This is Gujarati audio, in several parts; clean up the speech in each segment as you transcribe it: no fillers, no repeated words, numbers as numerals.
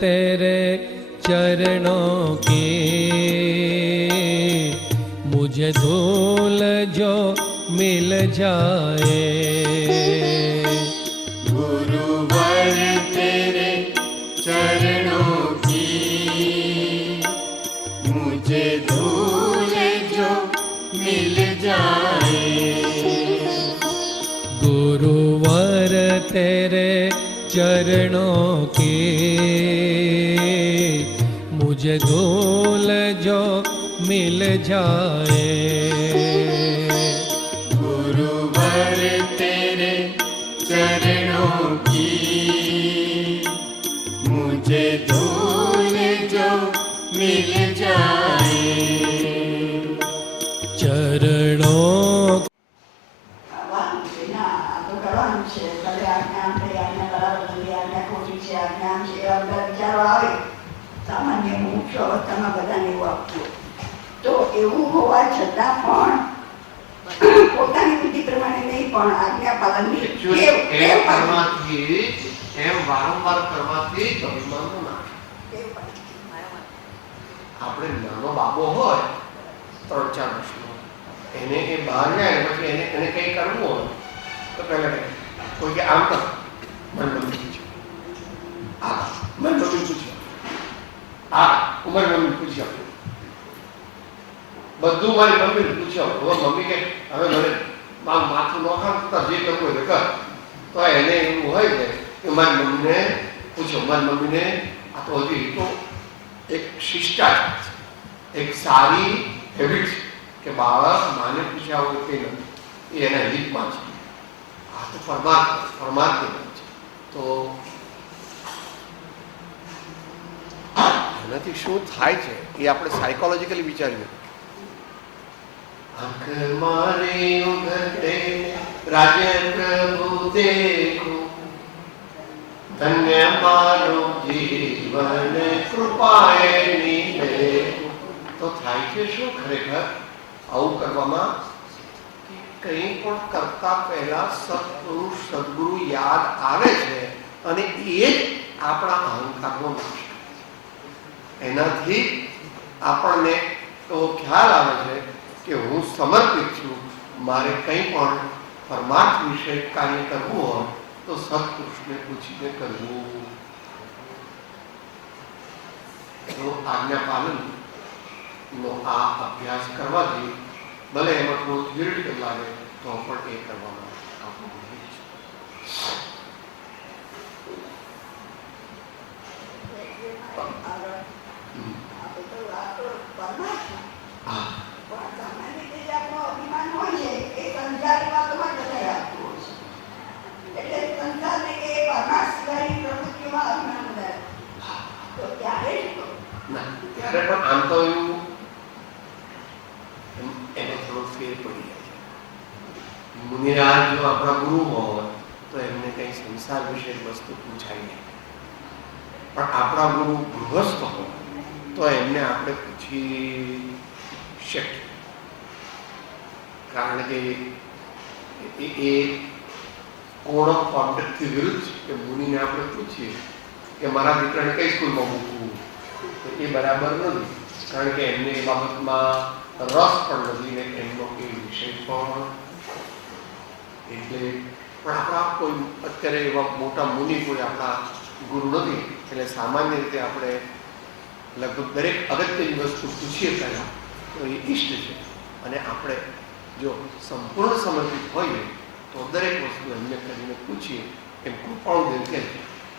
तेरे चरणों की, मुझे धूल जो मिल जाए। गुरुवर तेरे चरणों की, मुझे धूल जो मिल जाए। गुरुवर तेरे चरणों की, मुझे धूल जो मिल जाए। गुरुवर तेरे चरणों की, मुझे धूल जो मिल जाए। चरणों સામાન્ય મુખ્ય અવસ્થામાં બધાને એવું આપતું. તો એવું હોવા છતાં પણ પોતાની બુદ્ધિ પ્રમાણે નહીં, પણ આજ્ઞા પાલનની એમ કરવાથી, એમ વારંવાર કરવાથી જ અભિમાનનો નાશ. આપણે નાનો બાબો હોય 3-4 વર્ષનો, એને એ બહાર જાય પછી એને કંઈ કરવું હોય તો પહેલા કોઈ કે આમ કર, મને મમ્મી પૂછ્યું, આ મને મમ્મી પૂછ્યું, આ ઉમર મમ્મી પૂછ્યું, બધું મારી મમ્મીને પૂછ્યું. હવે મમ્મી કે હવે મને માથું નોખાતા જે કરવું હોય કર, તો એને એવું હોય છે કે મારી મમ્મીને પૂછો. મારી મમ્મીને આ તો હજી તો એક શિષ્ટાચાર છે, એક સારી હેબિટ છે કે બાળક માને પૂછ્યા હોય કે નથી એ એના હિતમાં છે. આ તો પરમાર્થ છે. તો એનાથી શું થાય છે એ આપણે સાયકોલોજીકલી વિચારીએ. આંખ મારી ઉઘડે રાજ્ય પ્રભુ દેખું, ધન્ય મારું જીવન કૃપાએ નિભેલું. તો થાય છે શું ખરેખર આવું કરવામાં? કંઈ પણ કરતા પહેલા સત્પુરુષ સદગુરુ યાદ આવે છે અને એ જ આપણા અહંકારનો નાશ. એનાથી આપણને એવો ખ્યાલ આવે છે કે હું સમર્પિત છું. મારે કંઈ પણ પરમાર્થ વિશે કાર્ય કરવું હોય તો સત્પુરુષને પૂછીને કરવું. તો આજ્ઞા પાલનનો આ અભ્યાસ કરવાથી ભલે એમાં થોડું થિયરિટિકલ લાગે તો પણ એ કરવામાં આપણું ત્યારે પણ આમ તો એવું એને થોડો ફેર પડી જાય છે. મુનિરાજ જો આપણા ગુરુ હોય તો એમને કઈ સંસાર વિશે વસ્તુ પૂછાય નહીં, પણ આપણા ગુરુ ગૃહસ્થ હોય તો એમને આપણે પૂછી શકીએ. કારણ કે એ કોડ ઓફ કોન્ડક્ટથી વિરુદ્ધ છે કે મુનિને આપણે પૂછીએ કે મારા દીકરાને કઈ સ્કૂલમાં મૂકવું, તો એ બરાબર નથી. કારણ કે એમને એ બાબતમાં રસ પણ નથી ને એમનો એ વિષય પણ. એટલે પણ આપણા કોઈ અત્યારે એવા મોટા મુનિ કોઈ આપણા ગુરુ નથી, એટલે સામાન્ય રીતે આપણે લગભગ દરેક અગત્યની વસ્તુ પૂછીએ પહેલાં તો એ ઈષ્ટ છે. અને આપણે જો સંપૂર્ણ સમર્પિત હોઈએ તો દરેક વસ્તુ એમને કરીને પૂછીએ. એમ કૃપાળુદેવ કહે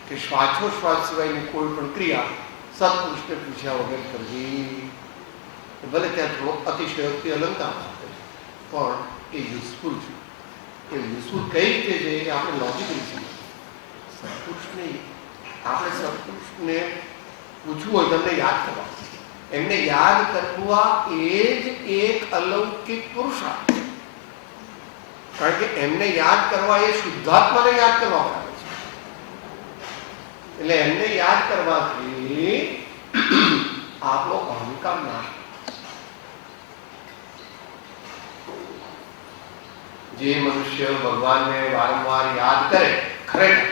કે શ્વાસોશ્વાસ સિવાયની કોઈ પણ ક્રિયા સત્પુરુષને પૂછ્યા વગર કરવી. ભલે ત્યાં થોડો અતિશયોક્તિ અલંકાર આપે પણ એ યુઝફુલ છે. એ યુઝફુલ કઈ રીતે છે એ આપણે લોજિકલી છીએ. સત્પુરુષને આપણે સત્પુરુષને પૂછવું હોય તમને યાદ કરવા, એમને યાદ કરવા એ જ એક અલૌકિક પુરુષાર્થ છે. કારણ કે એમને યાદ કરવા એ શુદ્ધાત્માને યાદ કરવા આવે છે. એટલે એમને યાદ કરવાથી આપણો અહંકાર નાશ. જે મનુષ્ય ભગવાનને વારંવાર યાદ કરે ખરેખર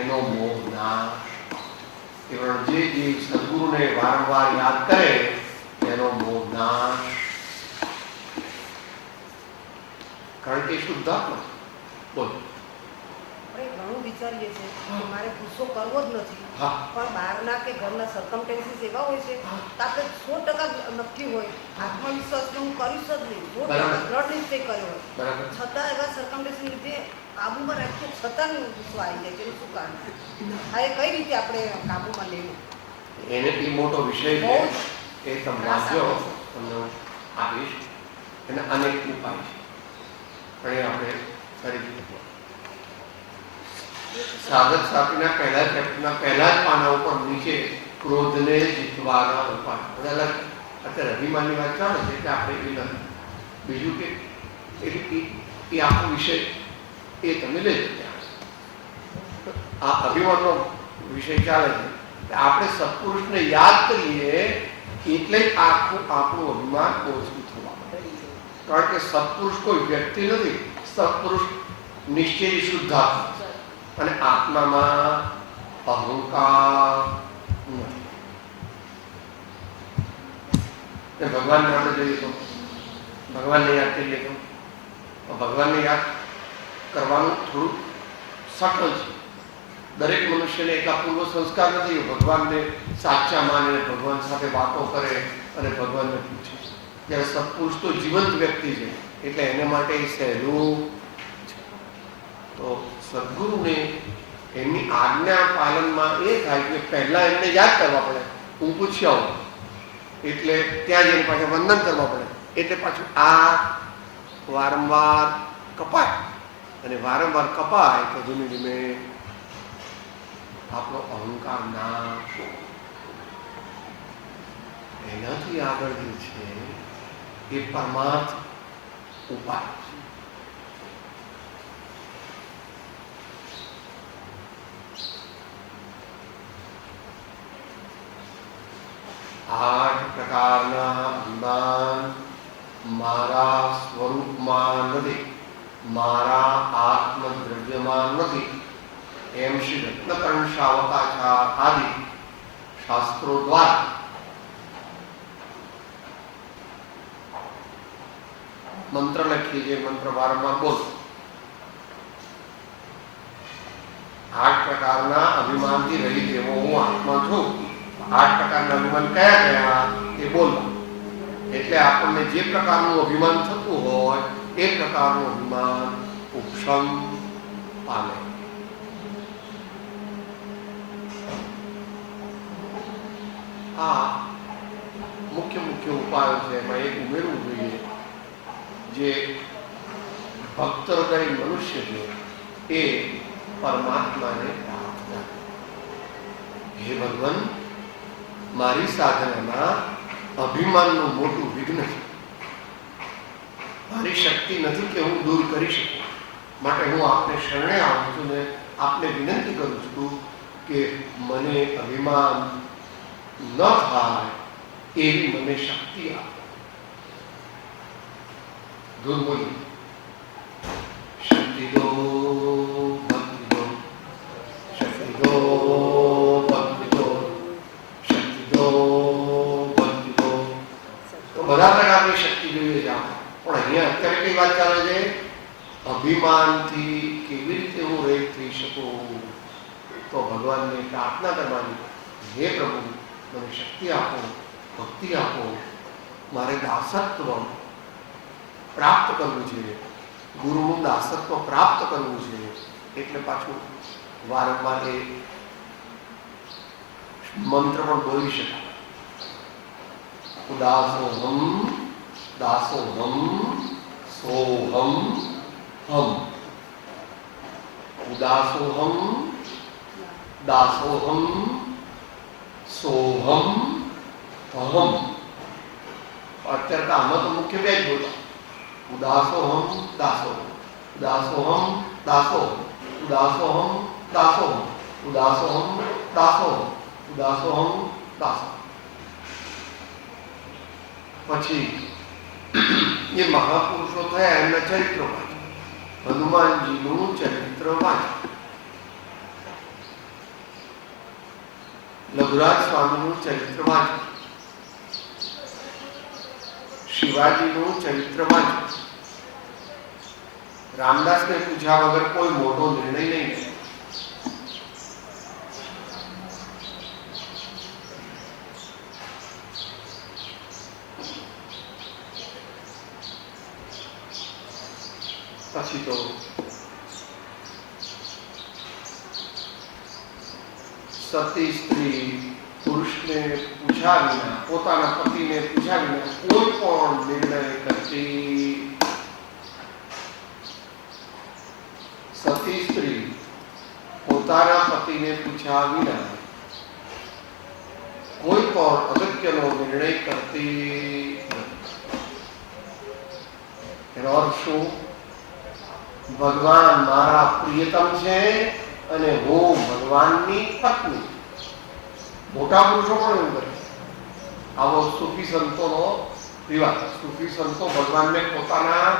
એનો મોહ નાશ. કેવળ જે સદગુરુને વારંવાર યાદ કરે એનો મોહ નાશ, કારણ કે શુદ્ધાત્મા. બોલ. આપણે ઘણું વિચારીએ છીએ કે મારે ગુસ્સો કરવો જ નથી, હા. પણ બહારના કે ઘરના સર્કમસ્ટન્સીસ એવા હોય છે તો આપણે 100% નક્કી હોય આત્મવિશ્વાસ કે હું કરીશ જ નહીં, 100% દ્રઢ નિશ્ચય કર્યો હોય, બરાબર. છતાં એવા સર્કમસ્ટન્સીસ લીધે કાબુમાં રાખીએ છતાં ગુસ્સો આવી જાય છે. એનું શું કારણ? આ એ કઈ રીતે આપણે કાબુમાં લેવું? એને એ મોટો વિષય બહુ છે, એ તમે વાંચો, તમને હું આપીશ. એના અનેક ઉપાય છે, પણ એ આપણે ફરીથી સાધક સાપીના પહેલા ચેપ્ટરના પહેલા જ પાના ઉપર નીચે ક્રોધને જીતવાના ઉપાય બધા અત્યારે અભિમાનની વાત ચાલે છે એટલે આપણે એ નથી. બીજું કે એ આખો વિષય એ તમે લેજો. આ અભિમાનનો વિષય ચાલે છે, આપણે સત્પુરુષને યાદ કરીએ એટલે જ આખું આપણું અભિમાન ઓછું થવા માંડે. કારણ કે સત્પુરુષ કોઈ વ્યક્તિ નથી, સત્પુરુષ નિશ્ચય શુદ્ધાત્મા અને આત્મામાં અહંકાર નથી. ભગવાનને આપણે જોઈએ તો ભગવાનને યાદ કરીએ તો ભગવાનને યાદ કરવાનું થોડું સટલ છે. દરેક મનુષ્યને એટલા પૂર્વ સંસ્કાર નથી ભગવાનને સાચા માને, ભગવાન સાથે વાતો કરે અને ભગવાનને પૂછે. જ્યારે સત્પુરુષ તો જીવંત વ્યક્તિ છે એટલે એને માટે સહેલું. તો સદગુરુને એમની આજ્ઞા પાલનમાં એ થાય કે પહેલા એમને યાદ કરવા પડે, હું પૂછી આવું એટલે ત્યાં જઈને પાછા વંદન કરવા પડે. એટલે પાછું આ વારંવાર કપાય અને વારંવાર કપાય તો ધીમે ધીમે આપણો અહંકાર નાશ. એનાથી આગળ જે છે એ પરમાર્થ ઉપાય છે. 8 પ્રકારના અભિમાન મારા સ્વરૂપમાં નથી, મારા આત્મદ્રવ્યમાં નથી એમ શ્રી રત્નકર્ણ શાવકાચાર્ય આદિ શાસ્ત્રો દ્વારા મંત્ર લખીએ, જે મંત્ર વારંવાર બોલો. 8 પ્રકારના અભિમાનથી રહિત એવો હું આત્મા છું. 8 પ્રકારના અભિમાન કયા કયા એ બોલવા. એટલે આપણને જે પ્રકારનું અભિમાન થતું હોય એ પ્રકારનું અભિમાન ઉપશમ પામે. આ મુખ્ય મુખ્ય ઉપાયો છે. એમાં એક ઉમેરવું જોઈએ, જે ભક્ત હૃદય મનુષ્ય છે એ પરમાત્માને પ્રાર્થના, હે ભગવાન, મારી સાધનામાં અભિમાનનું મોટું વિઘ્ન છે. મારી શક્તિ નથી કે હું દૂર કરી શકું, માટે હું આપને શરણે આવું છું ને આપને વિનંતી કરું છું કે મને અભિમાન ન થાય એવી મને શક્તિ આપો. દુર્બોલી શક્તિ દો, ભક્તિ દો, શક્તિ દો, ભક્તિ દો, શક્તિ દો, ભક્તિ દો. તો બધા પ્રકારની શક્તિ જોઈએ છે. પણ અહીંયા અત્યારે કઈ વાત ચાલે છે? અભિમાનથી કેવી રીતે હું રહિત થઈ શકું? તો ભગવાનને પ્રાર્થના કરવાની, હે પ્રભુ, મને શક્તિ આપો, ભક્તિ આપો, મારે દાસત્વ પ્રાપ્ત કરવું છે, ગુરુનું દાસત્વ પ્રાપ્ત કરવું છે. એટલે પાછું વારંવાર એ મંત્ર પણ બોલી શકાય. ઉદાસોહમ દાસોહમ સોહમ હમ. ઉદાસોહમ દાસોહમ સોહમ અહમ. અત્યારે તો આમાં તો મુખ્ય બે જ બોલો. ઉદાસોહમ દાસોહમ, ઉદાસોહમ દાસોહમ, ઉદાસોહમ દાસોહમ, ઉદાસોહમ દાસોહમ, ઉદાસોહમ દાસોહમ. પછી એ મહાપુરુષો થયા, એમના ચરિત્રો વાંચો. હનુમાનજીનું ચરિત્ર વાંચો. લઘુરાજ સ્વામીનું ચરિત્ર વાંચો, શિવાજીનું ચરિત્ર વાંચો. રામદાસને પૂછ્યા વગર કોઈ મોટો નિર્ણય નહીં લે. પછી તો સતી સ્ત્રી પુરુષને પૂછ્યા વિના, પોતાના પતિને પૂછ્યા વિના કોઈ પણ નિર્ણય કરતી. સતી સ્ત્રી પોતાના પતિને પૂછ્યા વિના કોઈ પણ અગત્યનો નિર્ણય કરતી. એનો અર્થ શું? ભગવાન મારા પ્રિયતમ છે અને હું ભગવાનની પત્ની. મોટા પુરુષો પણ એવું કરે. આવો સૂફી સંતોનો રિવાજ. સૂફી સંતો ભગવાનને પોતાના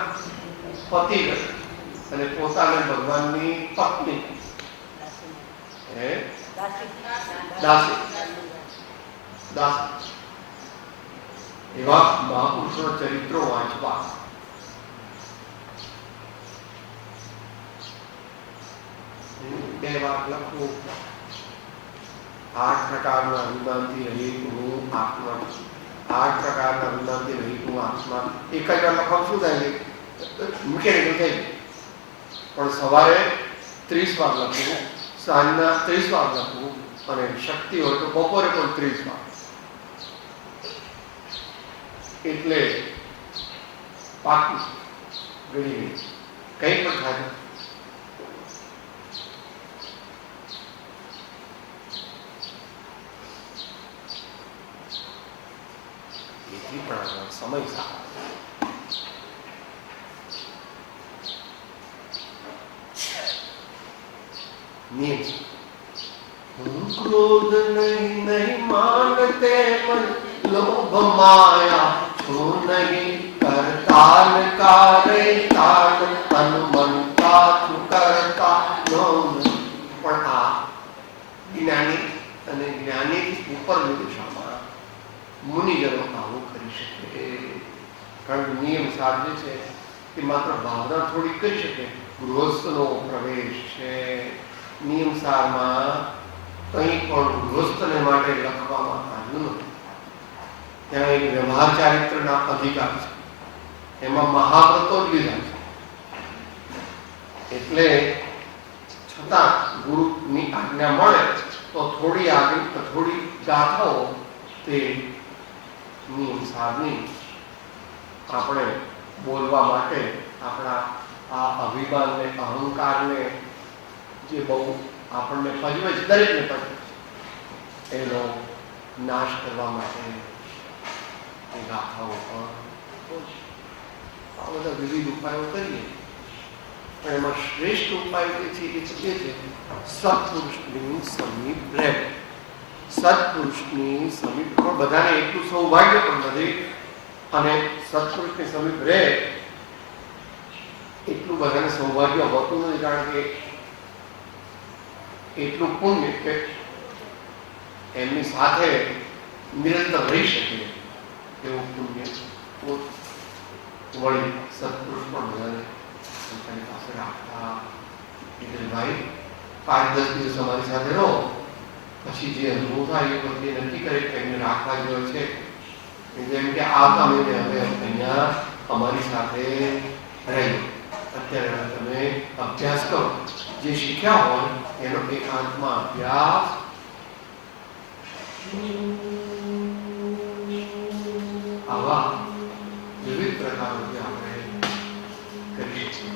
પતિ કરે અને પોતાને ભગવાનની પત્ની, દાસી. એવા મહાપુરુષોના ચરિત્રો વાંચવા. બે વાત લખું. 8 પ્રકારના અભિમાનથી રહિત હું આત્મા. 8 પ્રકારના અભિમાનથી રહિત હું આત્મા. એક જ વાર લખવાનું શું થાય છે? મિકેનિકલ થઈ જાય. પણ સવારે 30 વાર લખવું, સાંજના 30 વાર લખવું, અને શક્તિ હોય તો બપોરે પણ 30 વાર. એટલે પાકી ગળી કઈ પણ થાય. સમય સારા ક્રોધ નહીં માનતે મન લોભ માયા છો નહીં કરતાલ કારે તાલ તન મન તાતુ કરતા નો. પણ આ જ્ઞાની અને જ્ઞાની ઉપરની દિશામાં મુનિજનો આવું કરી શકે. કારણ કે નિયમ સાર જે છે તે માત્ર ભાવના થોડી કરી શકે. ગૃહસ્થનો પ્રવેશ છે. નિયમ સારમાં કંઈ પણ ગૃહસ્થને માટે લખવામાં આવ્યું નથી. ત્યાં એક વ્યવહાર ચારિત્રના અધિકાર છે. એમાં મહાવ્રતો જ લીધા છે. એટલે છતાં ગુરુની આજ્ઞા મળે તો થોડી આગળ થોડી ગાથાઓ તે નિયમ સારની આપણે બોલવા માટે આપણા આ અભિમાનને, અહંકારને જે બહુ આપણને પજવે છે, દરેકને પજવે છે, એનો નાશ કરવા માટે એ ગાથાઓ પણ આ બધા વિવિધ ઉપાયો કરીએ. પણ એમાં શ્રેષ્ઠ ઉપાય જે છે એ છે સત્પુરુષની સમીપ રહેવું. સત્પુરુષની સમીપ પણ બધાને એટલું સૌભાગ્ય પણ નથી, અને સત્પુરુષની સમીપ રહે એટલું બધાને સૌભાગ્ય હોતું નથી. કારણ કે એટલું પુણ્ય કે એમની સાથે નિરંતર રહી શકે એવું પુણ્ય વળી સત્પુરુષ પણ બધાને પોતાની પાસે રાખતા. એટલે ભાઈ 5-10 દિવસ અમારી સાથે રહો, પછી જે અનુભવ થાય એ પછી નક્કી કરે કે એમને રાખવા જેવો છે. જેમ કે આવતા મહિને હવે અહીંયા અમારી સાથે રહી. અત્યારે તમે અભ્યાસ કરો, જે શીખ્યા હોય એનો એકાંતમાં અભ્યાસ. આવા વિવિધ પ્રકારોથી આપણે કરીએ છીએ.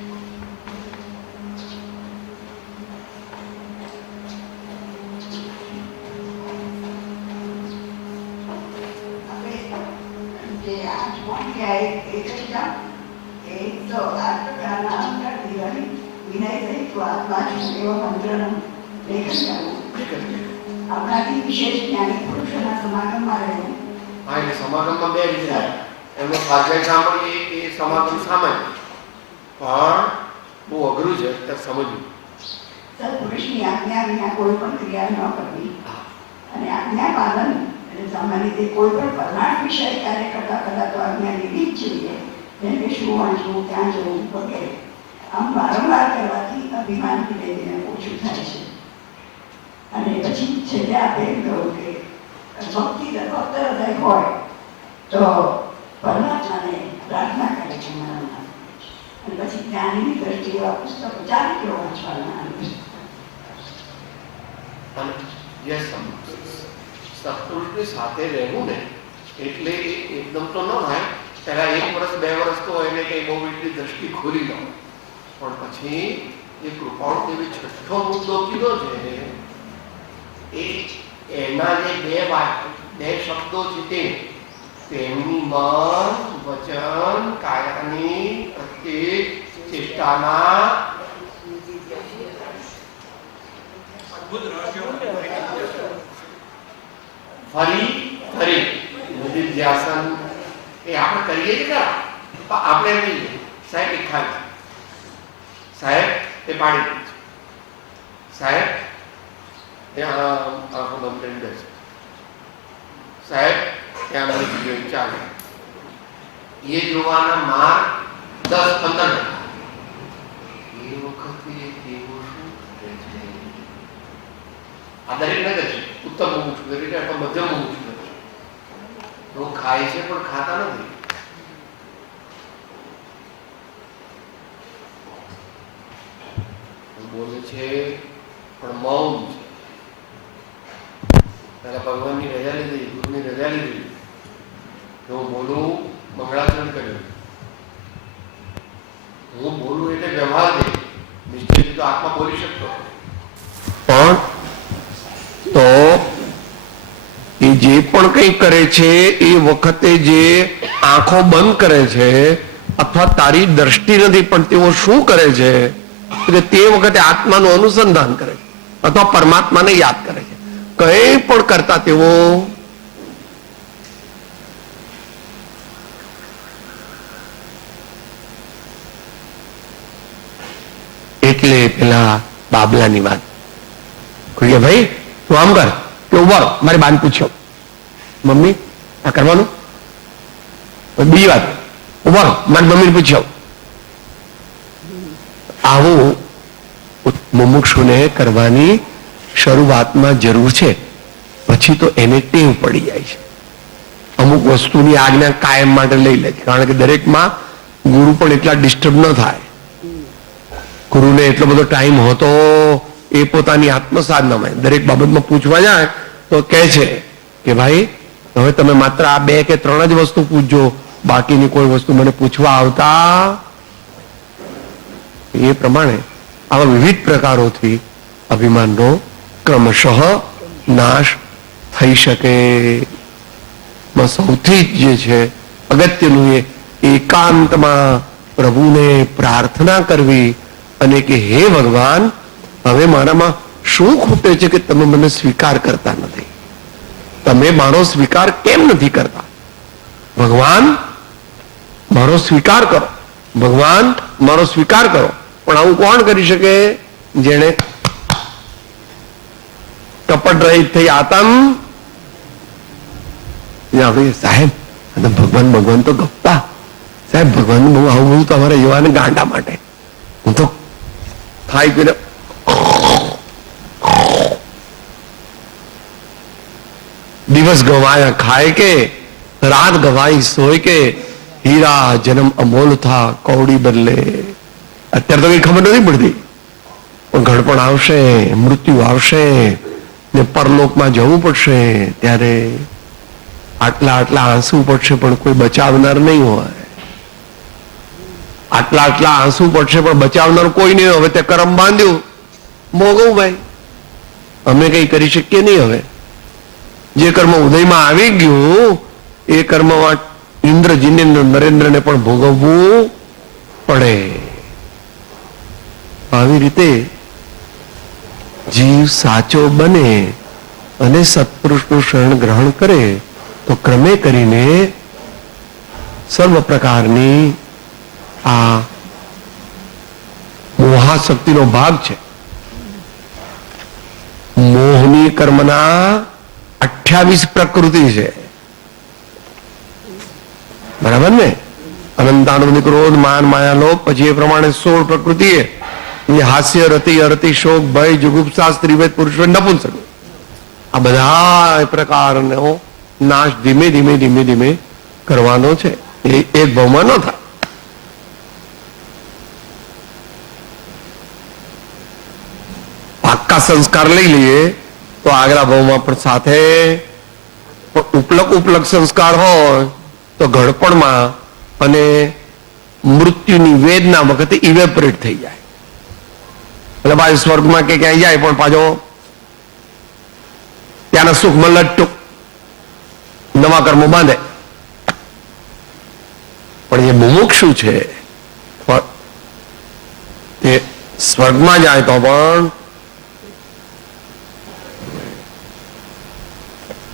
આપણાથી વિશેષ જ્ઞાની પુરુષોના સમાગમમાં રહેવું. હા, એટલે સમાગમમાં બે રીતે એમનો સ્વાધ્યાય સાંભળીએ એ સમાગમ સામાન્ય, પણ બહુ અઘરું છે તે સમજવું. સત્પુરુષની આજ્ઞા વિના કોઈ પણ ક્રિયા ન કરવી. અને આજ્ઞા પાલન એટલે સામાન્ય રીતે કોઈ પણ પરમાર્થ વિષય કાર્ય કરતા તો આજ્ઞા લીધી જ જોઈએ, જેમ કે શું વાંચવું, ક્યાં જવું વગેરે. આમ વારંવાર કરવાથી અભિમાન ધીરે ધીરે ઓછું થાય છે. અને પછી છેલ્લે આપણે એમ કહ્યું કે ભક્તિ ભક્ત હૃદય હોય તો પરમાત્માને પ્રાર્થના કરે છે મારા નામ. અને પછી જ્ઞાનની દ્રષ્ટિએ એવા પુસ્તકો ચારિત્રો વાંચવાના. અને જે સત્પુરુષની સાથે રહેવું ને એટલે એકદમ તો ન થાય. પહેલા 1 વર્ષ 2 વર્ષ તો એને કઈ બહુ એટલી દ્રષ્ટિ ખોલી લો, પણ પછી એ કૃપાળુ દેવી છઠ્ઠો મુદ્દો કીધો છે એ એના જે બે શબ્દો છે તેમની મન વચન કાયાની પ્રત્યેક ચેષ્ટાના ફરી નિધિધ્યાસન એ આપણે કરીએ જ ખરા, પણ આપણે એમ નહીં સાહેબ એ ખાય, સાહેબ એ પાણી પીએ, સાહેબ આંખો બંધ કરીને બેસે, સાહેબ ત્યાં મારી જીવન ચાલે, એ જોવાના માર્ગ 10-15 એ વખતે તેઓ શું કરે છે? આ દરેક ન કરે, ઉત્તમ હોવું છું દરેક અથવા મધ્યમ હોવું છું નથી. લોકો ખાય છે પણ ખાતા નથી. બોલે છે પણ મૌન છે. પહેલા ભગવાનની રજા લીધી, ગુરુની રજા લીધી, હું બોલું મંગળાચરણ કર્યું, હું બોલું એટલે વ્યવહાર દે, નિશ્ચયથી તો આત્મા બોલી શકતો પણ તો એ જે પણ કંઈ કરે છે એ વખતે જે આંખો બંધ કરે છે અથવા તારી દ્રષ્ટિ નથી પણ તેઓ શું કરે છે તે વખતે આત્માનું અનુસંધાન કરે છે અથવા પરમાત્માને યાદ કરે છે. કંઈ પણ કરતા તેઓ એટલે પેલા બાબલાની વાત કે ભાઈ તું આમ કર કે ઉભો રહો, મારી બાન પૂછ્યો મમ્મી આ કરવાનું, બીજી વાત ઉભો રહો મારી મમ્મીને પૂછ્યો. આવું મુમુક્ષુને કરવાની શરૂઆતમાં જરૂર છે, પછી તો એને ટેવ પડી જાય છે. અમુક વસ્તુની આજ્ઞા કાયમ માટે લઈ લે છે, કારણ કે દરેકમાં ગુરુ પણ એટલા ડિસ્ટર્બ ન થાય. ગુરુને એટલો બધો ટાઈમ હોતો એ પોતાની આત્મસાધનામાં દરેક બાબતમાં પૂછવા જાય તો કહે છે કે ભાઈ હવે તમે માત્ર આ 2 કે 3 જ વસ્તુ પૂછજો, બાકીની કોઈ વસ્તુ મને પૂછવા આવતા. એ પ્રમાણે આવા વિવિધ પ્રકારોથી અભિમાનનો ક્રમશઃ નાશ થઈ શકે. સૌથી જે છે અગત્યનું એ એકાંતમાં પ્રભુને પ્રાર્થના કરવી અને કે હે ભગવાન, હવે મારામાં શું ખૂટે છે કે તમે મને સ્વીકાર કરતા નથી? તમે મારો સ્વીકાર કેમ નથી કરતા? ભગવાન મારો સ્વીકાર કરો, ભગવાન મારો સ્વીકાર કરો. પણ આવું કોણ કરી શકે? જેણે કપટ રહિત થઈ આતમ આપણે સાહેબ ભગવાન ભગવાન તો ગપતા સાહેબ, ભગવાન બહુ આવું બધું તમારે જેવાને ગાંડા માટે હું તો થાય કે દિવસ ગવાયા ખાય કે રાત ગવાઈ સોય કે હીરા જન્મ અમોલ થા કૌડી બદલે. અત્યારે તો કઈ ખબર નથી પડતી, પણ ઘડપણ આવશે, મૃત્યુ આવશે ને પરલોકમાં જવું પડશે ત્યારે આટલા આટલા આંસુ પડશે પણ કોઈ બચાવનાર નહીં હોય. આટલા આટલા આંસુ પડશે પણ બચાવનાર કોઈ નહીં. હવે તે કરમ બાંધ્યું, ભોગવું ભાઈ, અમે કઈ કરી શકીએ નહીં. હવે જે કર્મ ઉદયમાં આવી ગયું એ કર્મમાં ઇન્દ્રજીને નરેન્દ્રને પણ ભોગવવું પડે. આવી રીતે જીવ સાચો બને અને સત્પુરુષનું શરણ ગ્રહણ કરે તો ક્રમે કરીને સર્વ પ્રકારની આ મોહાશક્તિનો ભાગ છે. મોહની કર્મના 28 પ્રકૃતિ છે, બરાબર ને? અનંતાણું ક્રોધ માન માયા લોભ, પછી એ પ્રમાણે 16 પ્રકૃતિ એ હાસ્ય રતિ અરતિ શોક ભય જુગુપ્સા સ્ત્રીવેદ પુરુષ નપુંસક, આ બધા પ્રકારનો નાશ ધીમે ધીમે ધીમે ધીમે કરવાનો છે. એ એક ભાવમાં ન થાય. પાક્કા સંસ્કાર લઈ લઈએ તો આગલા ભાવમાં પણ સાથે ઉપલક સંસ્કાર હોય તો ઘડપણમાં અને મૃત્યુની વેદના વખતે ઇવેપરેટ થઈ જાય. એટલે ભાઈ સ્વર્ગમાં કે ક્યાંય જાય પણ પાછો ત્યાંના સુખમાં લટટુક નવા કર્મો બાંધે. પણ એ મુમુક્ષુ છે તે સ્વર્ગમાં જાય તો પણ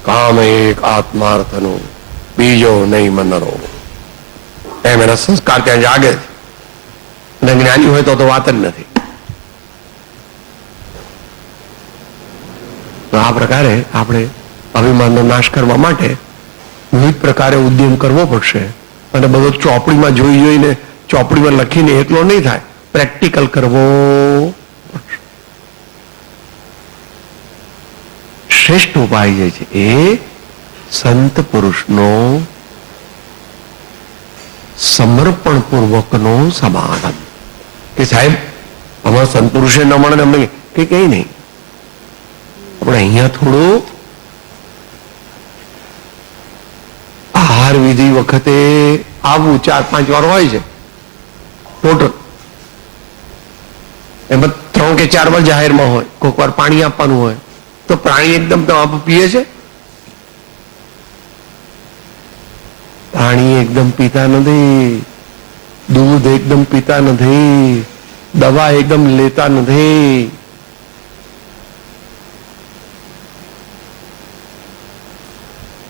કામ એક આત્માર્થનું બીજો નહીં મનરો, એમ એના સંસ્કાર ત્યાં જાગે છે. અને જ્ઞાની હોય તો વાત જ નથી. આ પ્રકારે આપણે અભિમાનનો નાશ કરવા માટે વિવિધ પ્રકારે ઉદ્યમ કરવો પડશે. અને બધો ચોપડીમાં જોઈ જોઈને ચોપડીમાં લખીને એટલો નહીં થાય, પ્રેક્ટિકલ કરવો પડશે. શ્રેષ્ઠ ઉપાય જે છે એ સંત પુરુષનો સમર્પણ પૂર્વકનો સમાગમ. કે સાહેબ અમારા સંત પુરુષે ન મળે અમને કે કઈ નહીં, આપણે અહીંયા થોડું આહાર વિધિ વખતે આવવું 4-5 વાર હોય છે ટોટલ. એમાં 3 કે 4 વાર જાહેરમાં હોય, કોઈક વાર પાણી આપવાનું હોય. તો પ્રાણી એકદમ પીએ છે? પાણી એકદમ પીતા નથી, દૂધ એકદમ પીતા નથી, દવા એકદમ લેતા નથી.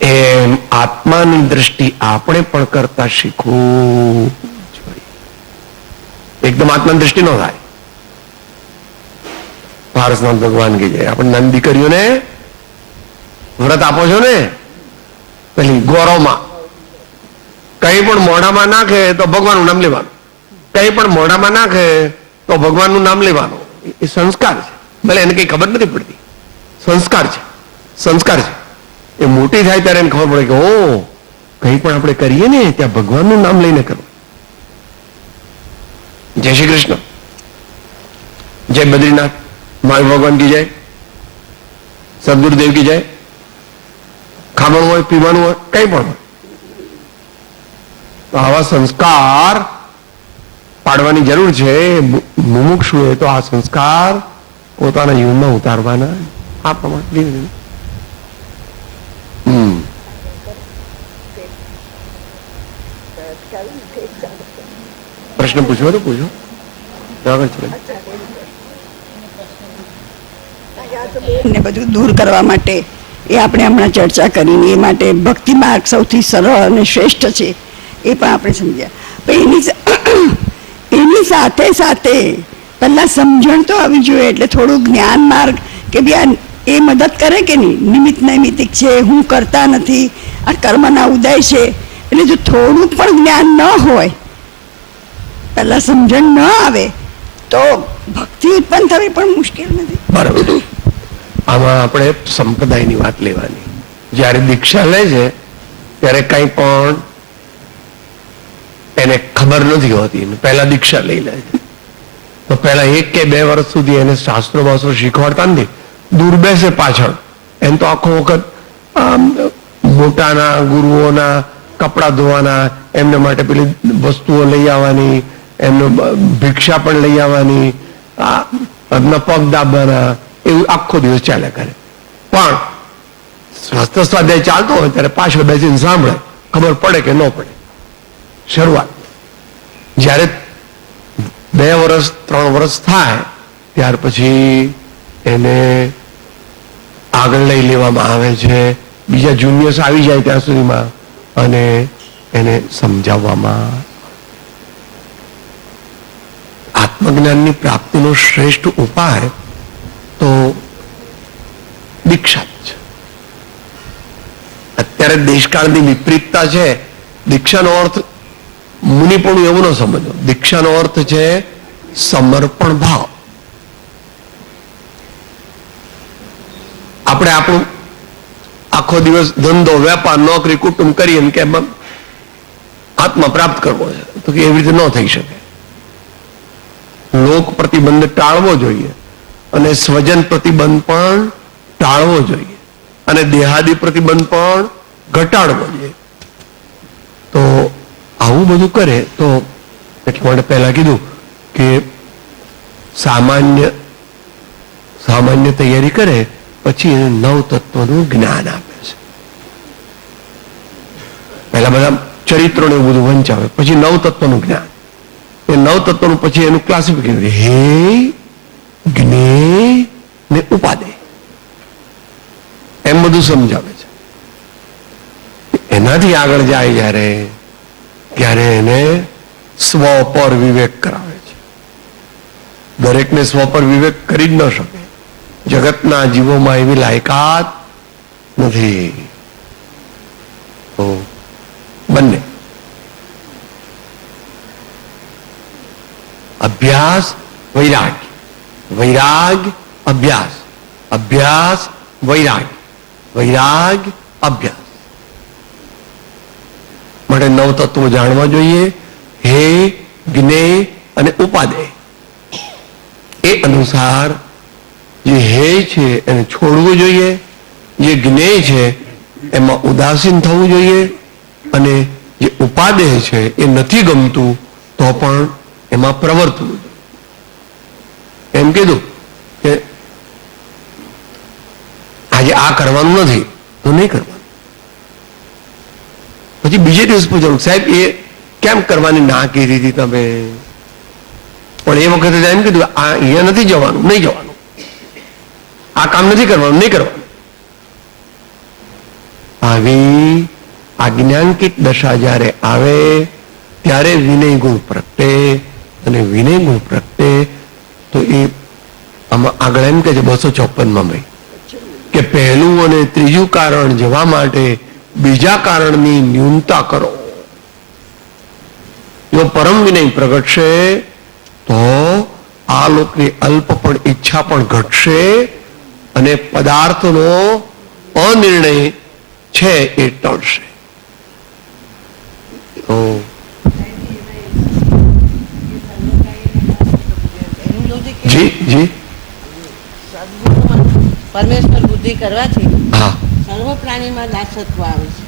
એમ આત્માની દ્રષ્ટિ આપણે પણ કરતા શીખવું જોઈએ. એકદમ આત્માની દ્રષ્ટિ ન થાય. પારસનાથ ભગવાન કી જય. આપણે નાની દીકરીઓને વ્રત આપો છો ને, પેલી ગૌરવમાં કઈ પણ મોઢામાં નાખે તો ભગવાનનું નામ લેવાનું, કઈ પણ મોઢામાં નાખે તો ભગવાનનું નામ લેવાનું. એ સંસ્કાર છે. ભલે એને કઈ ખબર નથી પડતી, સંસ્કાર છે, સંસ્કાર છે. એ મોટી થાય ત્યારે એને ખબર પડે કે ઓ કઈ પણ આપણે કરીએ ને ત્યાં ભગવાનનું નામ લઈને કરવું. જય શ્રી કૃષ્ણ, જય બદ્રીનાથ, મહાવીર ભગવાન કી જય, સદગુરુદેવ કી જય. ખાવાનું હોય, પીવાનું હોય, કઈ પણ હોય, તો આવા સંસ્કાર પાડવાની જરૂર છે. મુમુક્ષુ એ તો આ સંસ્કાર પોતાના જીવનમાં ઉતારવાના. આ પ્રમાણે પ્રશ્ન પૂછવો તો પૂછો. ને બધું દૂર કરવા માટે એ આપણે હમણાં ચર્ચા કરીને એ માટે ભક્તિ માર્ગ સૌથી સરળ અને શ્રેષ્ઠ છે એ પણ આપણે સમજ્યા. પણ એની સાથે સાથે પહેલા સમજણ તો આવી જોઈએ. એટલે થોડું જ્ઞાન માર્ગ કે ભાઈ એ મદદ કરે કે નહીં, નિમિત્ત નૈમિતિક છે, હું કરતા નથી, આ કર્મના ઉદય છે. એટલે જો થોડુંક પણ જ્ઞાન ન હોય, પહેલા સમજણ ન આવે તો ભક્તિ ઉત્પન્ન થવી પણ મુશ્કેલ નથી. બરાબર. આમાં આપણે સંપ્રદાયની વાત લેવાની. જ્યારે દીક્ષા લે છે ત્યારે કઈ પણ એને ખબર નથી હોતી, પહેલા દીક્ષા લઈ લે છે તો પહેલા 1 કે 2 વર્ષ સુધી એને શાસ્ત્રો બાસ્ત્રો શીખવાડતા નથી, દૂર બેસે પાછળ. એમ તો આખો વખત મોટાના ગુરુઓના કપડા ધોવાના, એમને માટે પેલી વસ્તુઓ લઈ આવવાની, એમને ભિક્ષા પણ લઈ આવવાની, એમના પગ દાબવાના, એવું આખો દિવસ ચાલ્યા કરે. પણ સ્વસ્થ સ્વાધ્યાય ચાલતો હોય ત્યારે પાછળ બેસીને સાંભળે, ખબર પડે કે ન પડે. શરૂઆત જ્યારે 2 વર્ષ 3 વર્ષ થાય ત્યાર પછી એને આગળ લઈ લેવામાં આવે છે, બીજા જુનિયર્સ આવી જાય ત્યાં સુધીમાં, અને એને સમજાવવામાં. આત્મજ્ઞાનની પ્રાપ્તિનો શ્રેષ્ઠ ઉપાય તો દીક્ષા જ છે. ત્યારે દેશકાળની વિપરીતતા છે. દીક્ષાનો અર્થ મુનિપણું એવું ન સમજો. દીક્ષાનો અર્થ છે સમર્પણ ભાવ. આપણે આપણું આખો દિવસ ધંધો વેપાર નોકરી કુટુંબ કરીએ કે આત્મા પ્રાપ્ત કરવો છે તો કે એવી રીતે ન થઈ શકે. લોક પ્રતિબંધ ટાળવો જોઈએ અને સ્વજન પ્રતિબંધ પણ ટાળવો જોઈએ અને દેહાદી પ્રતિબંધ પણ ઘટાડવો જોઈએ. તો આવું બધું કરે તો એટલા માટે પહેલા કીધું કે સામાન્ય તૈયારી કરે પછી એને નવ તત્વનું જ્ઞાન આપે છે. પહેલા બધા ચરિત્રોને એવું બધું વંચાવે, પછી નવ તત્વનું જ્ઞાન. એ નવ તત્વનું પછી એનું ક્લાસિફિકેશન હે જ્ઞેય ને ઉપાદેય એમ બધું સમજાવે છે. એનાથી આગળ જાય ત્યારે એને સ્વ પર વિવેક કરાવે છે. દરેકને સ્વ પર વિવેક કરી જ ન શકે. જગતના જીવોમાં એવી લાયકાત નથી. તો બંને અભ્યાસ વૈરાગ, વૈરાગ અભ્યાસ, અભ્યાસ વૈરાગ, વૈરાગ અભ્યાસ માટે નવ તત્વો જાણવા જોઈએ. હે જ્ઞેય અને ઉપાદેય એ અનુસાર જે હે છે એને છોડવું જોઈએ, જે જ્ઞેય છે એમાં ઉદાસીન થવું જોઈએ અને જે ઉપાદેય છે એ નથી ગમતું તો પણ એમાં પ્રવર્તવું જોઈએ. એમ કીધું કે આજે આ કરવાનું નથી તો નહીં કરવાનું. પછી બીજે દિવસ પૂછવાનું સાહેબ એ કેમ કરવાની ના કીધી હતી તમે? પણ એ વખતે એમ કીધું આ અહીંયા નથી જવાનું, નહીં જવાનું, આ કામ નથી કરવાનું, નહીં કરવાનું. આવી આજ્ઞાંકિત દશા જ્યારે આવે ત્યારે વિનય ગુણ પ્રગટે અને વિનય ગુણ પ્રગટે તો એ આમાં આગળ એમ કે છે 254માં ભાઈ કે પહેલું અને ત્રીજું કારણ જવા માટે બીજા કારણની ન્યૂનતા કરો. જો પરમ વિનય પ્રગટશે તો આ લોકની અલ્પ પણ ઈચ્છા પણ ઘટશે અને પદાર્થનો અનિર્ણય છે એ ટળશે. તો જી જી પરમેશ્વર બુદ્ધિ કરવાથી હા સર્વ પ્રાણીમાં દાસત્વ આવે છે.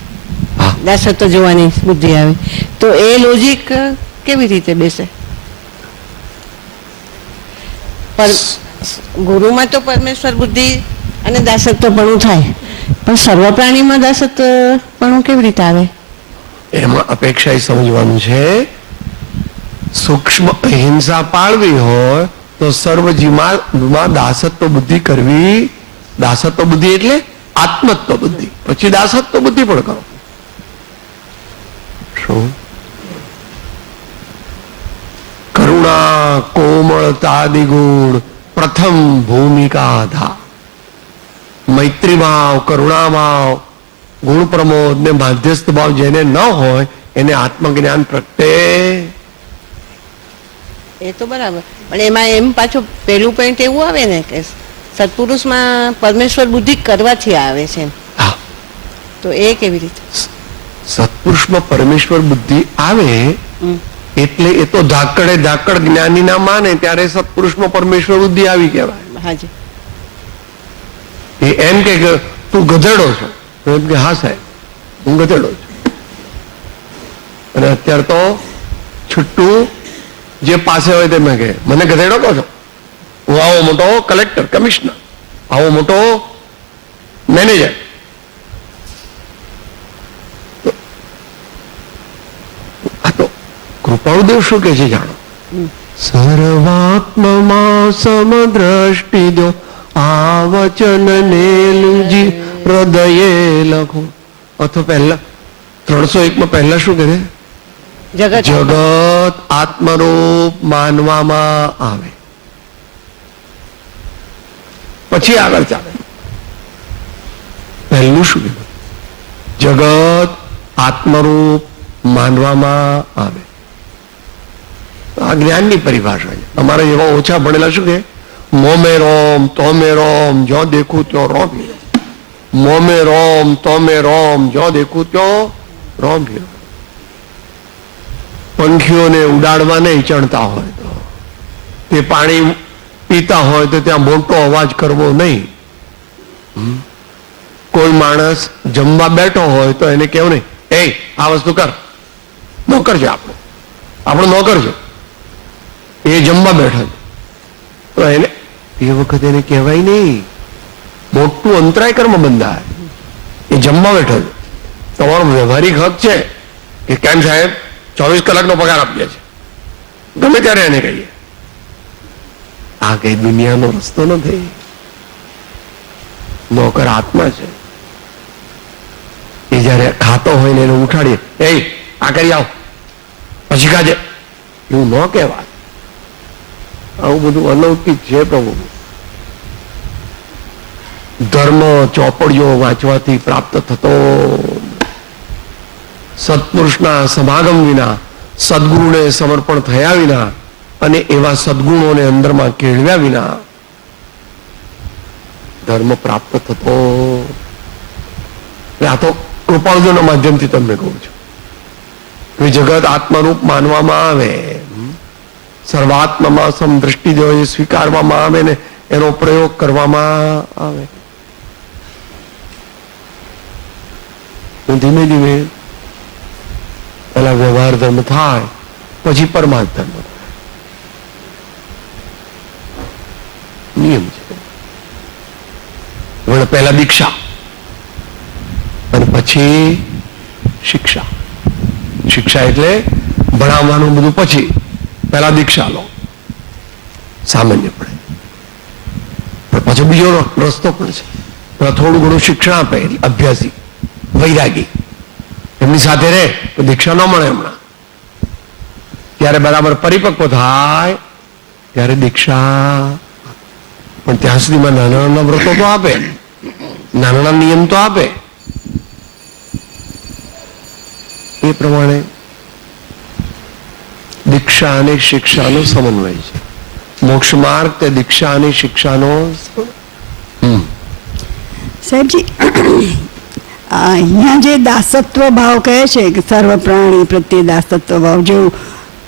દાસત્વ જોવાની બુદ્ધિ આવે તો એ લોજિક કેવી રીતે બેસે? ગુરુમાં તો પરમેશ્વર બુદ્ધિ અને દાસત્વ પણ થાય પણ સર્વ પ્રાણીમાં દાસત્વ પણ કેવી રીતે આવે? એમાં અપેક્ષા એ સમજવાનું છે સૂક્ષ્મ અહિંસા પાળવી હોય તો સર્વજીવમાં દાસત્વ બુદ્ધિ કરવી. દાસત્વ બુદ્ધિ એટલે આત્મત્વ બુદ્ધિ, પછી દાસત્વ બુદ્ધિ પણ કરો. શું કરુણા કોમળતાદિ ગુણ પ્રથમ ભૂમિકા ધા. મૈત્રી ભાવ, કરુણા ભાવ, ગુણ પ્રમોદ ને માધ્યસ્થ ભાવ જેને ન હોય એને આત્મજ્ઞાન પ્રગટે. એ તો બરાબર પણ એમાં એમ પાછું પેલું પોઈન્ટ એવું આવે ને કે સત્પુરુષમાં પરમેશ્વર બુદ્ધિ કરવાથી આવે છે. હા તો એ કેવી રીતે? સત્પુરુષમાં પરમેશ્વર બુદ્ધિ આવે એટલે એ તો ધાકડ જ્ઞાની ના માને ત્યારે સત્પુરુષમાં પરમેશ્વર બુદ્ધિ આવી કહેવાય. હાજી એ એમ કે તું ગધેડો છો તો એમ કે હા સાહેબ હું ગધેડો છું. અને અત્યારે તો છૂટું જે પાસે હોય તે મેં કે મને ગધેડો કહો છો? હું આવો મોટો કલેક્ટર, કમિશનર, આવો મોટો મેનેજર. આ તો કૃપાળુદેવ શું કે છે જાણો? સર્વાત્મમાં સમદ્રષ્ટિ દો આ વચન ને લુજી હૃદયે લખો. અથવા પહેલા 301 પહેલા શું કહે? જગત આત્મરૂપ માનવામાં આવે. પછી આગળ ચાલે. પહેલું શું કીધું? જગત આત્મરૂપ માનવામાં આવે. આ જ્ઞાનની પરિભાષા છે. અમારા એવા ઓછા ભણેલા શું કે મોમે રોમ તોમે રોમ જો દેખું ત્યો રોમ હીરો. મોમે રોમ તોમે રોમ જો દેખું ત્યો રોમ હીરો. પંખીઓને ઉડાડવા નહીં ચણતા હોય તો, તે પાણી પીતા હોય તો ત્યાં મોટો અવાજ કરવો નહીં. કોઈ માણસ જમવા બેઠો હોય તો એને કેવું નહીં, એ આ વસ્તુ કર, નોકર છે આપણો નોકર છે, એ જમવા બેઠા છે તો એને એ વખતે એને કહેવાય નહીં, મોટું અંતરાય કર્મ બંધાય. એ જમવા બેઠો છે, તમારો વ્યવહારિક હક છે કે કેમ સાહેબ 24 કલાકનો પગાર આપીએ છે, ગમે ત્યારે એને કહીએ. આ કઈ દુનિયાનો રસ્તો નથી. નોકર આત્મા છે. એ જયારે ખાતો હોય ને એને ઉઠાડીએ, એ આ કરી આવ પછી ખાજે, એવું ન કહેવાય. આવું બધું અલૌકિક છે પ્રભુ. ધર્મ ચોપડીઓ વાંચવાથી પ્રાપ્ત થતો, સત્પુરુષના સમાગમ વિના, સદગુરુને સમર્પણ થયા વિના અને એવા સદગુણોને અંદરમાં કેળવ્યા વિના ધર્મ પ્રાપ્ત થતો. આ તો કૃપાળુના માધ્યમથી તમને કહું છું કે જગત આત્મરૂપ માનવામાં આવે, સર્વાત્મામાં સમદ્રષ્ટિ જો એ સ્વીકારવામાં આવે ને એનો પ્રયોગ કરવામાં આવે. હું ધીમે ધીમે પેલા વ્યવહાર ધર્મ થાય પછી પરમાર્થ ધર્મ થાય. નિયમ છે. પહેલા દીક્ષા અને પછી શિક્ષા. શિક્ષા એટલે ભણાવવાનું બધું, પછી પહેલા દીક્ષા લો સામાન્ય પડે, પણ પછી બીજો રસ્તો પણ છે. પેલા થોડું ઘણું શિક્ષણ આપે એટલે અભ્યાસી વૈરાગી એમની સાથે રહે તો દીક્ષા ન મળે હમણાં. ત્યારે બરાબર પરિપક્વ થાય ત્યારે દીક્ષા. પણ ત્યાં સુધીમાં નાના નાના વ્રતો તો આપે, નાના નાના નિયમ તો આપે. એ પ્રમાણે દીક્ષા અને શિક્ષાનો સમન્વય છે. મોક્ષ માર્ગ તે દીક્ષા અને શિક્ષાનો. સાહેબજી, અહીંયા જે દાસત્વ ભાવ કહે છે કે સર્વ પ્રાણી પ્રત્યે દાસત્વ ભાવ, જેવું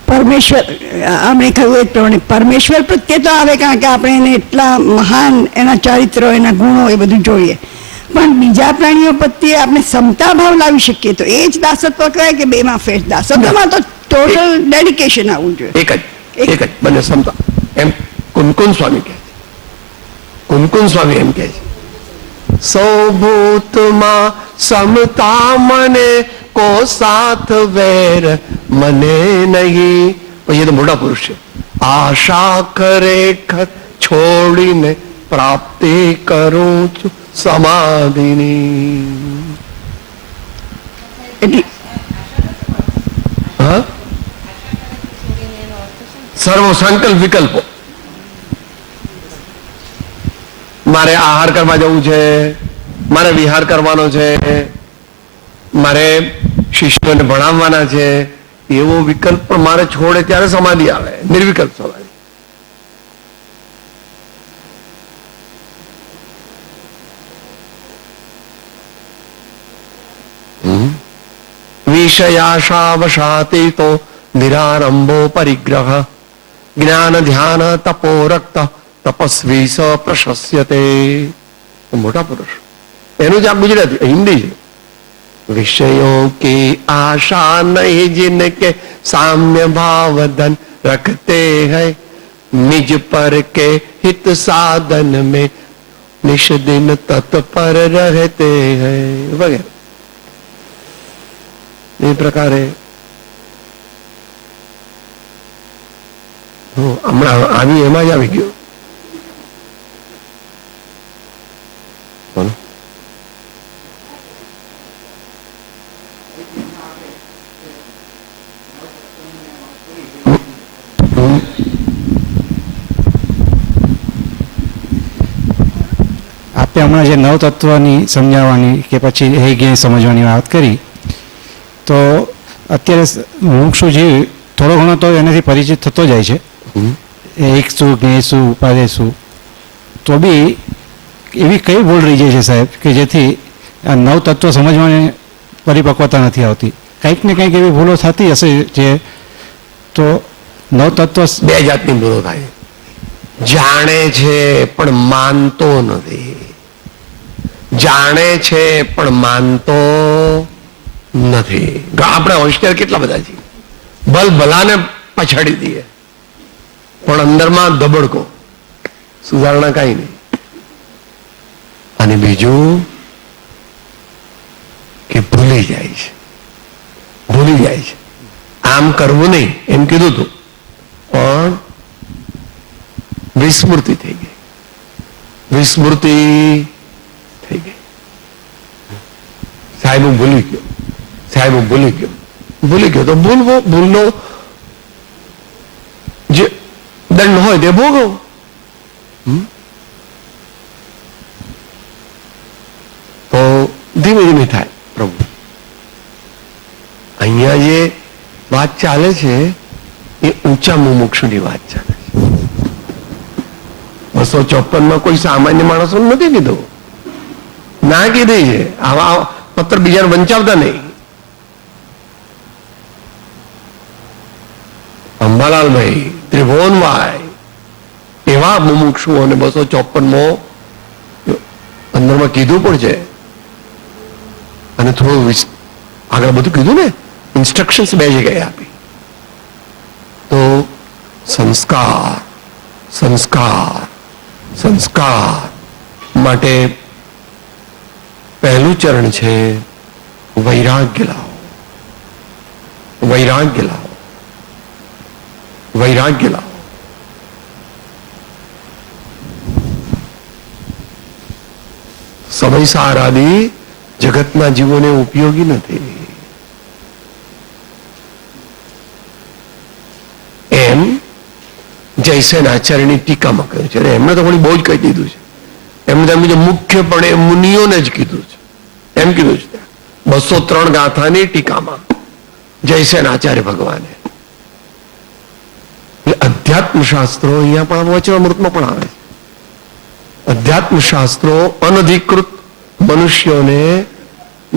પરમેશ્વર આપણે કહ્યું એ પ્રમાણે પરમેશ્વર પ્રત્યે તો આવે, કારણ કે આપણે એને એટલા મહાન એના ચરિત્રો એના ગુણો એ બધું જોઈએ, પણ બીજા પ્રાણીઓ પ્રત્યે આપણે સમતા ભાવ લાવી શકીએ તો એ જ દાસત્વ કહેવાય કે બેમાં ફેર? દાસત્વમાં તો ટોટલ ડેડિકેશન આવવું જોઈએ. એક જ બંને સમતા. એમ કુનકુન સ્વામી કહે છે, કુનકુન સ્વામી એમ કહે છે, સૌભૂતમાં સમતા મને કો સાથ વેર મને નહીં. પછી એ તો મોટા પુરુષ છે. આશા ખરેખર છોડીને પ્રાપ્તિ કરું છું સમાધિની. એટલે હા, સર્વ સંકલ્પ વિકલ્પો. મારે આહાર કરવા જવું છે, મારે વિહાર કરવાનો છે, મારે શિષ્યોને ભણાવવાના છે, એવો વિકલ્પ પણ મારે છોડે ત્યારે સમાધિ આવે, નિર્વિકલ્પ સમાધિ. વિષયાશાવશાતી તો નિરારંભો પરિગ્રહ જ્ઞાન ધ્યાન તપો રક્ત તપસ્વી સ પ્રશસ્યતે. મોટા પુરુષ. એનું જ આ ગુજરાતી હિન્દી છે. विषयों की आशा नहीं जिनके साम्य भाव धन रखते हैं निज पर के हित साधन में निश दिन तत्पर रहते हैं वगैरह. એ પ્રકારે હમણાં આવી એમાં જ આવી ગયો. આપે હમણાં જે નવતત્વની સમજાવવાની કે પછી હૈગ્ય સમજવાની વાત કરી, તો અત્યારે મુમુક્ષુ જીવ થોડો ઘણો તો એનાથી પરિચિત થતો જાય છે, એક શું જ્ઞેય શું ઉપાદેય શું, તો બી એવી કઈ ભૂલ રહી જાય છે સાહેબ કે જેથી આ નવતત્વ સમજવાની પરિપક્વતા નથી આવતી? કંઈક ને કંઈક એવી ભૂલો થતી હશે જે, તો નવતત્વ બે જાતની ભૂલો થાય. જાણે છે પણ માનતો નથી, જાણે છે પણ માનતો નથી. આપણે હોશિયાર કેટલા બધા છીએ, ભલ ભલાને પછાડી દઈએ પણ અંદરમાં ધબડકો, સુધારણા કાંઈ નહીં. અને બીજું કે ભૂલી જાય છે, ભૂલી જાય છે. આમ કરવું નહીં એમ કીધું હતું પણ વિસ્મૃતિ થઈ ગઈ, વિસ્મૃતિ થઈ ગઈ. સાહેબ હું ભૂલી ગયો, સાહેબ હું ભૂલી ગયો, ભૂલી ગયો તો ભૂલનો જે દંડ હોય તે ભોગવો. તો ધીમે ધીમે થાય. પ્રભુ અહીંયા જે વાત ચાલે છે એ ઊંચા મુમુક્ષુની વાત ચાલે છે. 254 કોઈ સામાન્ય માણસો નથી કીધું, ના કીધી છે. આવા પત્ર બીજાને વંચાવતા નહીં. અંબાલાલભાઈ, ત્રિભુવનભાઈ એવા મુમુક્ષુઓને 254 અંદરમાં કીધું પણ છે. અને થોડું આગળ બધું કીધું ને, ઇન્સ્ટ્રક્શન્સ બે જગ્યાએ આપી. તો સંસ્કાર સંસ્કાર સંસ્કાર માટે પહેલું ચરણ છે વૈરાગ્ય લાવો, વૈરાગ્ય લાવો, વૈરાગ્ય લાવો. સમય સાર આદિ જગતના જીવોને ઉપયોગી નથી એમ જયસેન આચાર્યની ટીકામાં કહ્યું છે. એમને તો થોડી બહુ જ કહી દીધું છે. એમને તમે જે મુખ્યપણે મુનિઓને જ કીધું છે એમ કીધું છે. 203 ગાથાની ટીકામાં જયસેન આચાર્ય ભગવાને. અધ્યાત્મ શાસ્ત્રો અહીંયા પણ વચનામૃતમાં પણ આવે છે. અધ્યાત્મ શાસ્ત્રો અનધિકૃત મનુષ્યોને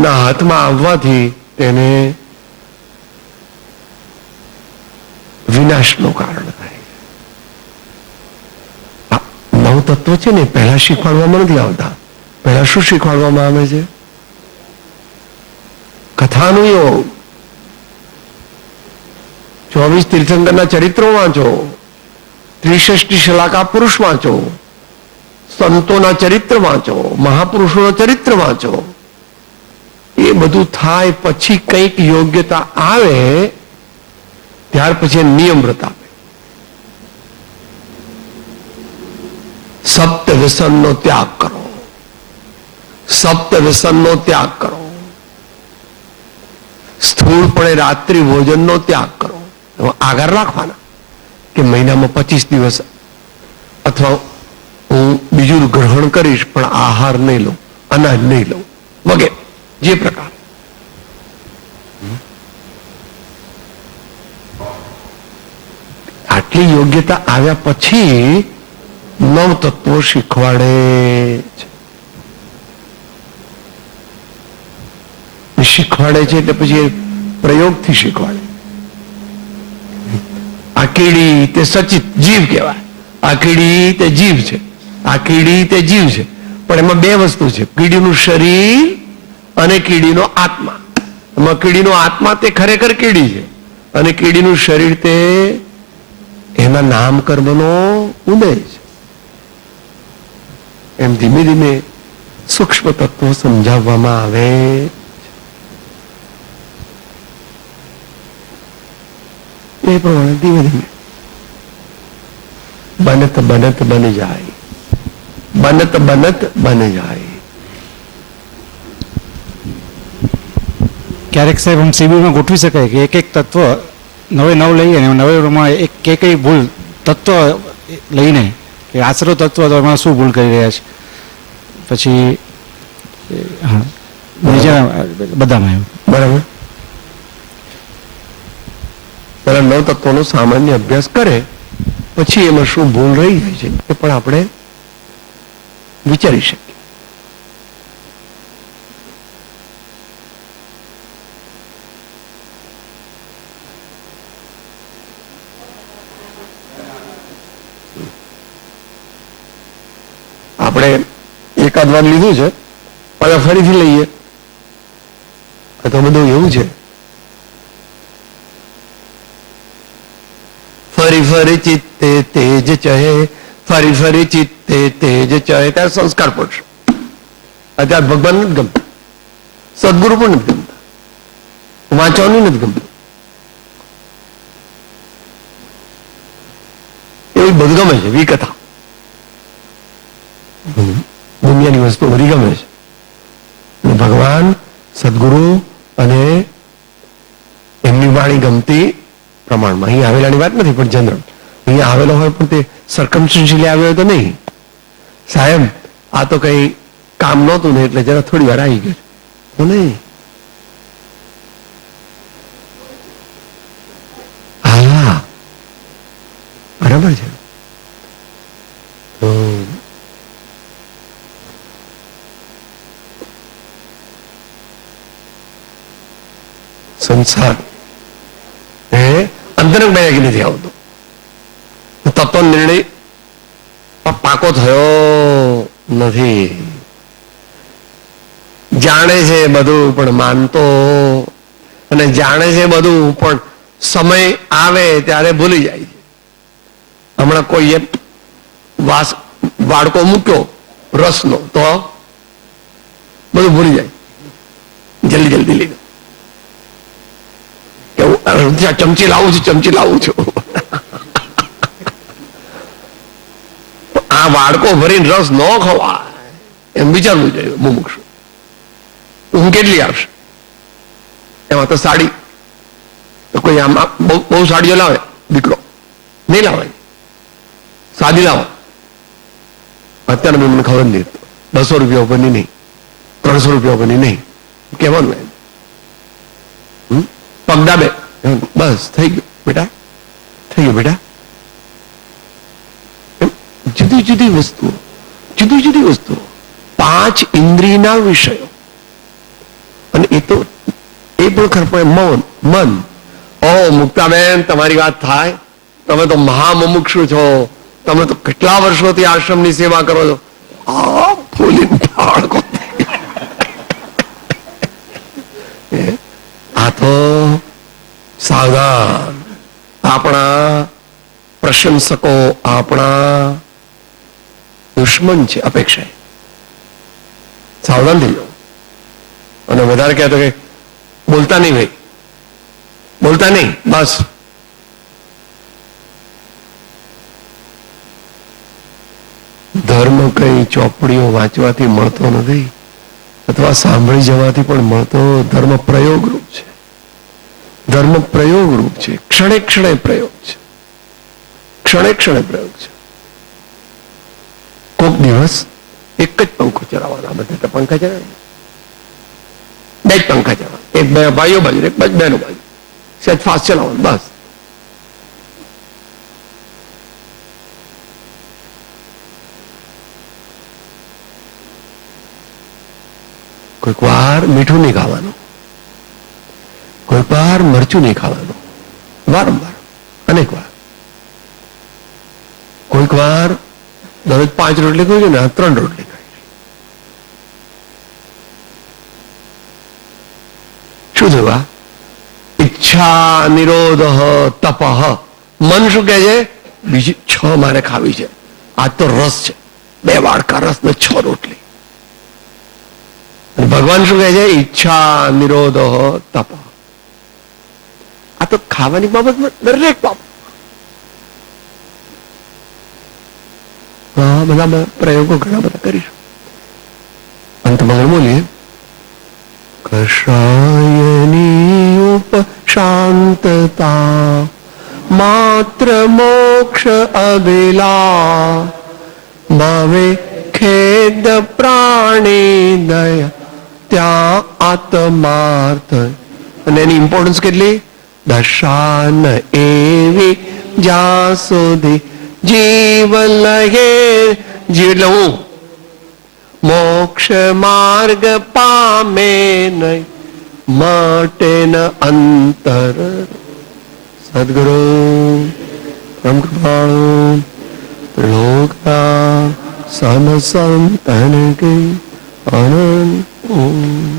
ના હાથમાં આવવાથી તેને વિનાશનું કારણ થાય. નવ તત્વ છે ને પહેલા શીખવાડવામાં નથી આવતા. પહેલા શું શીખવાડવામાં આવે છે? કથાનું યોગ. 24 તીર્થંકરના ચરિત્રો વાંચો, 63 શલાકા પુરુષ વાંચો, સંતોના ચરિત્ર વાંચો, મહાપુરુષોના ચરિત્ર વાંચો. એ બધું થાય પછી કંઈક યોગ્યતા આવે ત્યાર પછી નિયમ વ્રત આપે. સપ્ત વ્યસનનો ત્યાગ કરો, સપ્ત વ્યસનનો ત્યાગ કરો. સ્થૂળપણે રાત્રિ ભોજનનો ત્યાગ કરો. આગળ રાખવાના કે મહિનામાં 25 દિવસ અથવા હું બીજું ગ્રહણ કરીશ પણ આહાર નહીં લઉં, અનાજ નહીં લઉં વગેરે જે પ્રકાર. આટલી યોગ્યતા આવ્યા પછી નવ તત્વો શીખવાડે છે. શીખવાડે છે એટલે પછી પ્રયોગથી શીખવાડે. આ કીડી તે સચિત જીવ કહેવાય. આ કીડી તે જીવ છે, આ કીડી તે જીવ છે. પણ એમાં બે વસ્તુ છે, કીડીનું શરીર અને કીડીનો આત્મા. એમાં કીડીનો આત્મા તે ખરેખર કીડી છે અને કીડીનું શરીર તે એના નામ કર્મનો ઉદય છે. એમ ધીમે ધીમે સૂક્ષ્મ તત્વો સમજાવવામાં આવે. એ પ્રમાણે ધીમે ધીમે બનત બનત બન જાય, બનત બનત બન જાય. ક્યારેક સાહેબ આમ શિબિરમાં ગોઠવી શકાય કે એક એક તત્વ નવે નવ લઈએ ને નવે પ્રમાણે એક કઈ ભૂલ તત્વ લઈને કે આશરો તત્વ તો એમાં શું ભૂલ કરી રહ્યા છે પછી હા બીજા બધામાં એમ. બરાબર. પેલા 9 તત્વોનો સામાન્ય અભ્યાસ કરે પછી એમાં શું ભૂલ રહી જાય છે એ પણ આપણે વિચારી શકીએ. આપણે એકાદ વાર લીધું છે, પાછા ફરીથી લઈએ. આ તો બધું એવું છે. ફરી ફરી ચિત્તે તેજ ચહે, ફરી ફરી ચિત્તે તેજ ચહે, ત્યારે સંસ્કાર પડશે. અત્યારે ભગવાન નથી ગમતા, સદગુરુ પણ નથી ગમતા, વાંચવાનું નથી ગમતું. એવું બધું ગમે છે, વિકથા દુનિયાની વસ્તુ બધી ગમે છે. ભગવાન, સદગુરુ અને એમની વાણી ગમતી પ્રમાણમાં. અહીંયા આવેલાની વાત નથી, પણ જનરલ અહીંયા આવેલો હોય પણ તે સરકમસ્ટન્શિયલી આવ્યો હોય તો નહીં. સાહેબ આ તો કઈ કામ નહોતું ને એટલે જરા થોડી વાર આવી ગયું તો નહીં. હા બરાબર છે. સંસાર એ અંતરંગ બૈરાગી નથી આવતો. તત્વ નિર્ણય પાકો થયો નથી. જાણે છે બધું પણ માનતો, અને જાણે છે બધું પણ સમય આવે ત્યારે ભૂલી જાય છે. હમણાં કોઈએ વાડકો મૂક્યો રસનો તો બધું ભૂલી જાય, જલ્દી જલ્દી લઈ ચમચી લાવું છું, ચમચી લાવું છું. આ વાડકો ભરીને રસ ન ખવાય એમ વિચારવું જોઈએ મુમુક્ષુ. ઊંઘ કેટલી આવશે એમાં? તો સાડી તો કોઈ આમ બહુ સાડીઓ લાવે દીકરો, નહીં લાવે, સાદી લાવો. અત્યારે મને ખબર નહીં, 200 રૂપિયા ઉપરની નહીં, 300 રૂપિયા ઉપરની નહીં કહેવાનું એમ. પગદાબે બસ થઈ ગયું બેટા, થઈ ગયું બેટા. જુદી જુદી વસ્તુઓ, જુદી જુદી વસ્તુઓ, 5 ઇન્દ્રિયના વિષયો. અને એ તો એ પણ ખરેખર મન. ઓ મુક્તાબેન તમારી વાત થાય, તમે તો મહામુમુક્ષુ છો, તમે તો કેટલા વર્ષોથી આશ્રમની સેવા કરો છો. આ ફૂલીને બાળકો આ તો સાવધાન. આપણા પ્રશંસકો આપણા દુશ્મન છે અપેક્ષા. સાવધાન થઈ જાઓ. અને વધારે કહેતો કે બોલતા નહીં ભાઈ, બોલતા નહીં બસ. ધર્મ કઈ ચોપડીઓ વાંચવાથી મળતો નથી, અથવા સાંભળી જવાથી પણ મળતો. ધર્મ પ્રયોગ રૂપ છે, ધર્મ પ્રયોગ રૂપ છે. ક્ષણે ક્ષણે પ્રયોગ છે, ક્ષણે ક્ષણે પ્રયોગ છે. કોક દિવસ એક જ પંખો ચલાવવાનો, આ બધા પંખા ચલાવે, 2 જ પંખા ચલાવવા, એક ભાઈઓ બાજુ, એક બહેનો બાજુ, સહેજ ફાસ્ટ ચલાવવાનું બસ. કોઈક વાર મીઠું નહીં ખાવાનું, કોઈક વાર મરચું નહીં ખાવાનું, વારંવાર અનેક વાર. કોઈક વાર દરરોજ 5 રોટલી ખાઈ ને 3 રોટલી ખાઈ. શું થયું? ઈચ્છા નિરોધ તપ. મન શું કહે છે? બીજી 6 મારે ખાવી છે. આજ તો રસ છે, 2 વાડકા રસ ને 6 રોટલી. ભગવાન શું કહે છે? ઈચ્છા નિરોધ તપ. આ તો ખાવાની બાબતમાં દરેક બાબત બધા પ્રયોગો ઘણા બધા કરીશું. અંતમાં બોલીએ કષાયની ઉપશાંતતા માત્ર મોક્ષ અબેલા ભાવે ખેદ પ્રાણી દયા ત્યાં આત્માર્થ. અને એની ઇમ્પોર્ટન્સ કેટલી? દશાન એવી જ્યાં સુધી જીવ લહે. જીવ એટલે હું. મોક્ષ માર્ગ પામે નહીં માટે ન અંતર. સદગુરુ પરમ કૃપાળુ લોકા સમ સંતન કે આનંદ.